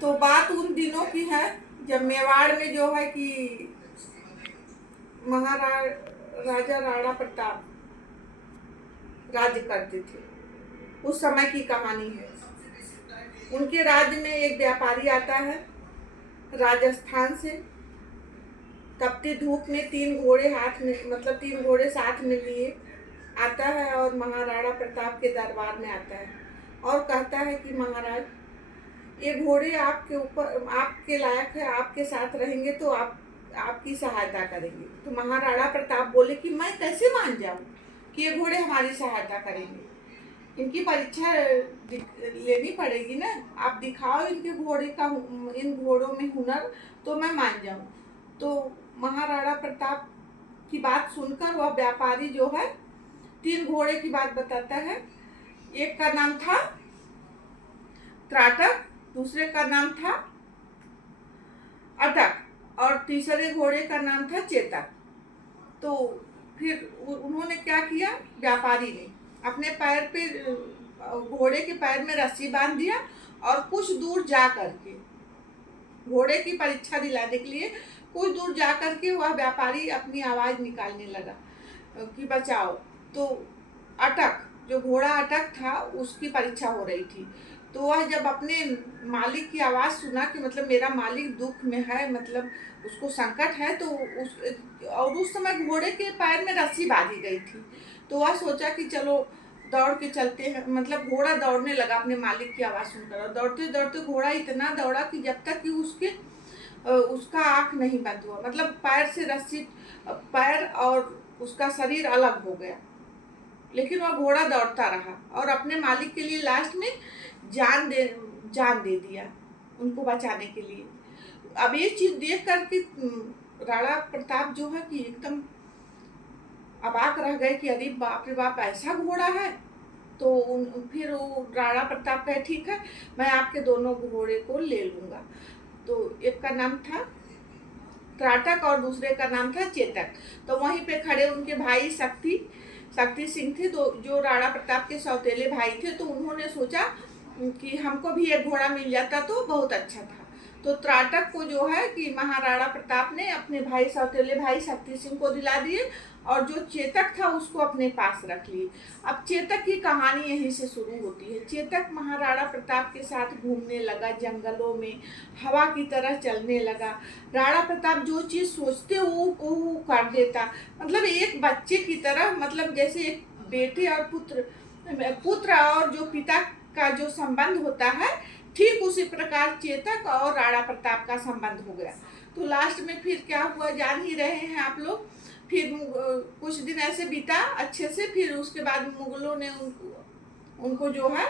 तो बात उन दिनों की है जब मेवाड़ में जो है कि महाराजा राणा प्रताप राज्य करते थे। उस समय की कहानी है। उनके राज्य में एक व्यापारी आता है राजस्थान से। तपती धूप में 3 घोड़े हाथ में, मतलब 3 घोड़े साथ में लिए आता है और महाराणा प्रताप के दरबार में आता है और कहता है कि महाराज, ये घोड़े आपके ऊपर, आपके लायक है, आपके साथ रहेंगे तो आपकी सहायता करेंगे। तो महाराणा प्रताप बोले कि मैं कैसे मान जाऊं कि ये घोड़े हमारी सहायता करेंगे, इनकी परीक्षा लेनी पड़ेगी ना। आप दिखाओ इनके घोड़े का, इन घोड़ों में हुनर, तो मैं मान जाऊं। तो महाराणा प्रताप की बात सुनकर वह व्यापारी जो है 3 घोड़े की बात बताता है। एक का नाम था त्राटक, दूसरे का नाम था अटक और तीसरे घोड़े का नाम था चेतक। तो फिर उन्होंने क्या किया, व्यापारी ने अपने पैर पे, घोड़े के पैर में रस्सी बांध दिया और कुछ दूर जा करके, घोड़े की परीक्षा दिलाने के लिए कुछ दूर जा करके वह व्यापारी अपनी आवाज़ निकालने लगा कि बचाओ। तो अटक, जो घोड़ा अटक था, उसकी परीक्षा हो रही थी। तो वह जब अपने मालिक की आवाज़ सुना कि मतलब मेरा मालिक दुख में है, मतलब उसको संकट है, तो उस समय घोड़े के पैर में रस्सी बांधी गई थी। तो वह सोचा कि चलो दौड़ के चलते हैं, मतलब घोड़ा दौड़ने लगा अपने मालिक की आवाज़ सुनकर। और दौड़ते दौड़ते घोड़ा इतना दौड़ा कि जब तक कि उसका आँख नहीं बंद हुआ, मतलब पैर से रस्सी, पैर और उसका शरीर अलग हो गया। लेकिन वह घोड़ा दौड़ता रहा और अपने मालिक के लिए लास्ट में जान दे दिया, उनको बचाने के लिए। अब ये चीज़ देख कर कि राणा प्रताप जो है कि एकदम अबाक रह गए कि अरे बाप रे बाप, ऐसा घोड़ा है। तो फिर वो राणा प्रताप कहे ठीक है, मैं आपके दोनों घोड़े को ले लूँगा। तो एक का नाम था त्राटक और दूसरे का नाम था चेतक। तो वहीं पे खड़े उनके भाई शक्ति सिंह थे, तो जो राणा प्रताप के सौतेले भाई थे। तो उन्होंने सोचा कि हमको भी एक घोड़ा मिल जाता तो बहुत अच्छा था। तो त्राटक को जो है कि महाराणा प्रताप ने अपने भाई, सौतेले भाई शक्ति सिंह को दिला दिए और जो चेतक था उसको अपने पास रख लिए। अब चेतक की कहानी यहीं से शुरू होती है। चेतक महाराणा प्रताप के साथ घूमने लगा, जंगलों में हवा की तरह चलने लगा। राणा प्रताप जो चीज़ सोचते वो कर देता, मतलब एक बच्चे की तरह, मतलब जैसे एक बेटे और पुत्र और जो पिता का जो संबंध होता है, ठीक उसी प्रकार चेतक और राणा प्रताप का संबंध हो गया। तो लास्ट में फिर क्या हुआ जान ही रहे हैं आप लोग। फिर कुछ दिन ऐसे बीता अच्छे से, फिर उसके बाद मुगलों ने उनको जो है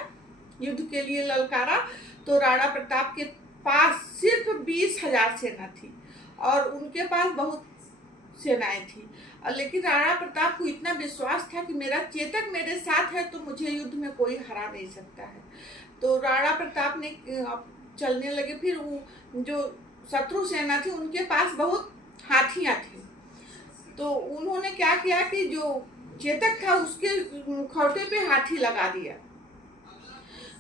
युद्ध के लिए ललकारा। तो राणा प्रताप के पास सिर्फ 20,000 सेना थी और उनके पास बहुत सेनाएं थी। लेकिन राणा प्रताप को इतना विश्वास था कि मेरा चेतक मेरे साथ है तो मुझे युद्ध में कोई हरा नहीं सकता है। तो राणा प्रताप ने चलने लगे। फिर वो जो शत्रु सेना थी उनके पास बहुत हाथियां थी। तो उन्होंने क्या किया कि जो चेतक था उसके खौटे पे हाथी लगा दिया।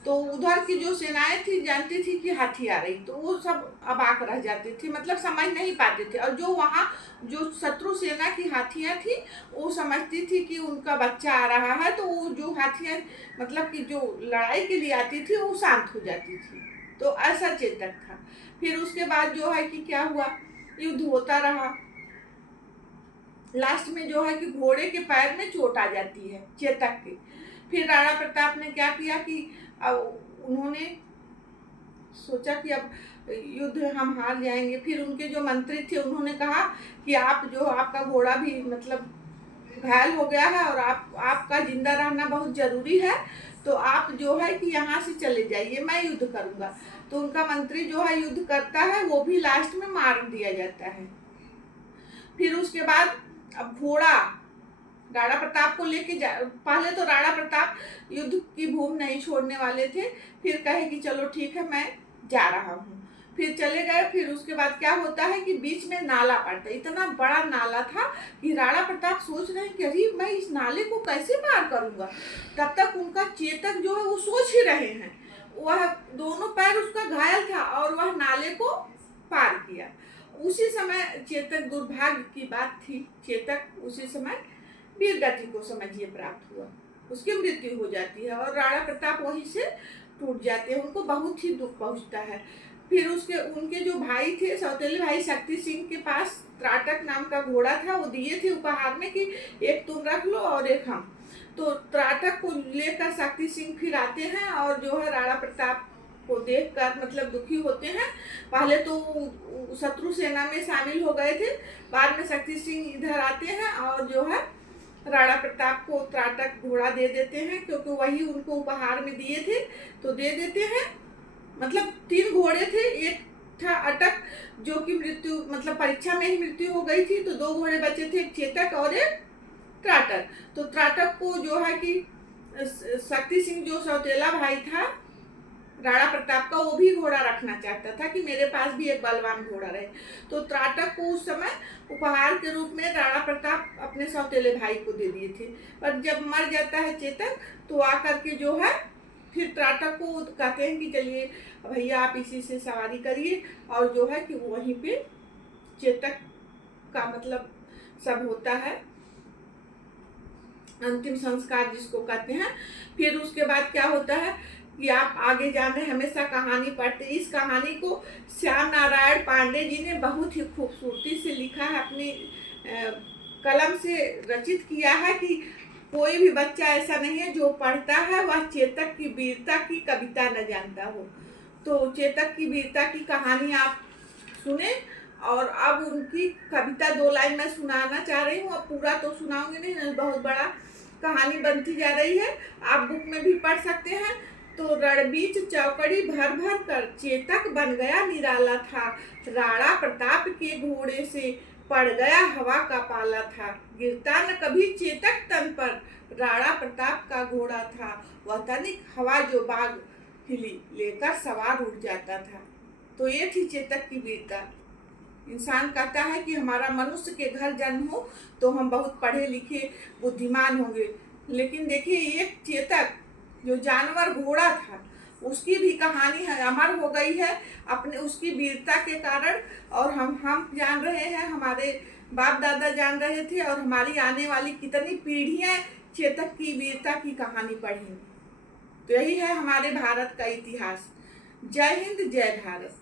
तो उधर की जो सेनाएं थी जानती थी कि हाथी आ रही, तो वो सब अबाक रह जाते थे, मतलब समझ नहीं पाते थे। और जो वहाँ जो शत्रु सेना की हाथियाँ थी वो समझती थी कि उनका बच्चा आ रहा है, तो वो जो हाथियाँ, मतलब कि जो लड़ाई के लिए आती थी वो शांत हो जाती थी। तो ऐसा चेतक था। फिर उसके बाद जो है कि क्या हुआ, युद्ध होता रहा। लास्ट में जो है कि घोड़े के पैर में चोट आ जाती है चेतक के। फिर राणा प्रताप ने क्या किया कि अब उन्होंने सोचा कि अब युद्ध हम हार जाएंगे। फिर उनके जो मंत्री थे उन्होंने कहा कि आपका घोड़ा भी मतलब घायल हो गया है और आपका जिंदा रहना बहुत जरूरी है, तो आप जो है कि यहाँ से चले जाइए, मैं युद्ध करूँगा। तो उनका मंत्री जो है युद्ध करता है, वो भी लास्ट में मार दिया जाता है। फिर उसके बाद अब घोड़ा राणा प्रताप को लेके पहले तो राणा प्रताप युद्ध की भूमि नहीं छोड़ने वाले थे। फिर कहे कि चलो ठीक है, मैं जा रहा हूँ। फिर चले गए। फिर उसके बाद क्या होता है कि बीच में नाला पड़ता है, इतना बड़ा नाला था कि राणा प्रताप सोच रहे हैं कि अरे मैं इस नाले को कैसे पार करूँगा। तब तक उनका चेतक जो है वो सोच ही रहे हैं, वह दोनों पैर उसका घायल था और वह नाले को पार किया। उसी समय चेतक, दुर्भाग्य की बात थी, चेतक उसी समय वीरगति को समझिए प्राप्त हुआ, उसकी मृत्यु हो जाती है और राणा प्रताप वहीं से टूट जाते हैं। उनको बहुत ही दुख पहुंचता है। फिर उनके जो भाई थे, सौतेले भाई शक्ति सिंह के पास त्राटक नाम का घोड़ा था, वो दिए थे उपहार में कि एक तुम रख लो और एक हम। तो त्राटक को लेकर शक्ति सिंह फिर आते हैं और जो है राणा प्रताप को देखकर मतलब दुखी होते हैं। पहले तो शत्रु सेना में शामिल हो गए थे, बाद में शक्ति सिंह इधर आते हैं और जो है राणा प्रताप को त्राटक घोड़ा दे देते हैं, क्योंकि वही उनको उपहार में दिए थे तो दे देते हैं। मतलब 3 घोड़े थे, एक था अटक जो कि मृत्यु मतलब परीक्षा में ही मृत्यु हो गई थी, तो 2 घोड़े बचे थे, एक चेतक और एक त्राटक। तो त्राटक को जो है कि शक्ति सिंह जो सौतेला भाई था राणा प्रताप का, वो भी घोड़ा रखना चाहता था कि मेरे पास भी एक बलवान घोड़ा रहे। तो त्राटक को उस समय उपहार के रूप में राणा प्रताप अपने सौतेले भाई को दे दिए थे। पर जब मर जाता है चेतक, तो आकर के जो है फिर त्राटक को कहते हैं कि चलिए भैया आप इसी से सवारी करिए, और जो है कि वहीं पे चेतक का मतलब सब होता है, अंतिम संस्कार जिसको कहते हैं। फिर उसके बाद क्या होता है कि आप आगे जान रहे हमेशा कहानी पढ़ते। इस कहानी को श्याम नारायण पांडे जी ने बहुत ही खूबसूरती से लिखा है, अपनी कलम से रचित किया है कि कोई भी बच्चा ऐसा नहीं है जो पढ़ता है वह चेतक की वीरता की कविता न जानता हो। तो चेतक की वीरता की कहानी आप सुने, और अब उनकी कविता 2 लाइन मैं सुनाना चाह रही हूँ। अब पूरा तो सुनाऊंगी नहीं, बहुत बड़ा कहानी बनती जा रही है, आप बुक में भी पढ़ सकते हैं। तो रणबीच चौकड़ी भर भर कर चेतक बन गया निराला था, राणा प्रताप के घोड़े से पड़ गया हवा का पाला था, गिरता न कभी चेतक तन पर, राणा प्रताप का घोड़ा था, वह तनिक हवा जो बाग हिली लेकर सवार उठ जाता था। तो ये थी चेतक की वीरता। इंसान कहता है कि हमारा मनुष्य के घर जन्म हो तो हम बहुत पढ़े लिखे बुद्धिमान होंगे, लेकिन देखिए एक चेतक जो जानवर घोड़ा था, उसकी भी कहानी है अमर हो गई है अपने उसकी वीरता के कारण। और हम जान रहे हैं, हमारे बाप दादा जान रहे थे, और हमारी आने वाली कितनी पीढ़ियां चेतक की वीरता की कहानी पढ़ेंगी। तो यही है हमारे भारत का इतिहास। जय हिंद, जय भारत।